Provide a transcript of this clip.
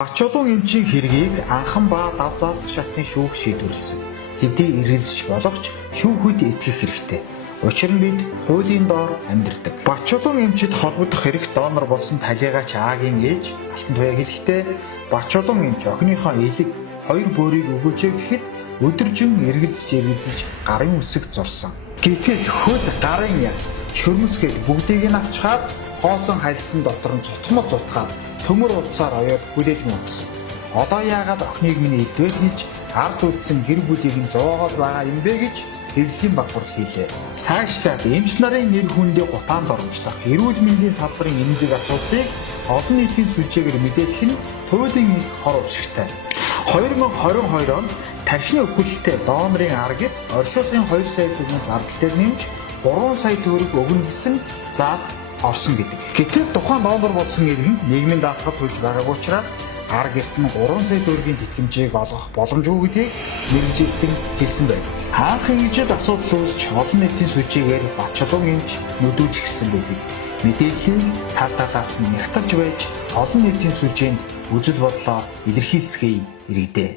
Бачуулан эмчийн хэргийг анхан ба давзаалах шатны шүүх шийдвэрлсэн. Хэдий эргэлзэж болохч шүүхүүд итгэх хэрэгтэй. Учир нь бид хуулийн доор амьдардаг. Бачуулан эмчид холбогдох хэрэг донор болсон талигаач Агийн ээж Алтан туяа хэлэхдээ Бачуулан эмч охиныхоо элэг хоёр бөөрийг өгөөч гэхэд өдөржин эргэлзэж гарын үсэг зурсан. Гэтэл хөл гарын яс шөрмөсгээд бүгдийг нь авчгаад хооцон хайлсан дотор нь цутгамд зутгаад төмөр утсаар оёод хүлээлгэн өгсөн. Одоо яагаад охиныг минь илдвэ гэж ард үлдсэн гэр бүлийг нь зоогоод байгаа юм бэ гэж хэвлэлийн багвар хийлээ. Цаашлаад эмч нарын нэр хүндээ гутаанд оромжлох эрүүл мэндийн салбарын эмзэг асуудлыг олон нийтийн сүлжээгээр мэдээлэх нь туйлын их хор уршигтай. 2022 онд тархины өхөлтөй донорын аргыг оршуулгын 2 сая төгрөгийн зардалтай нэмж 3 сая төгрөг өгнө гэсэн заалт орсон гэдэг. Гэтэл тухайн донор болсон иргэн нийгмийн даатгал төлж байгаагүй учраас арга эрт нь 3 сая төгрөгийн тэтгэмжийг олгох боломжгүй гэдгийг мэргэжилтэн хэлсэн байна. Хаанхан ижил асуудал үүсч олон нийтийн сүлжээгээр Бачуулан эмч нүдүүлж гисэн байдаг. Мэдээллийн тал талаас нь нягтарч байж олон нийтийн сүлжээнд үзэл бодлоо илэрхийлцгээе иргэдээ.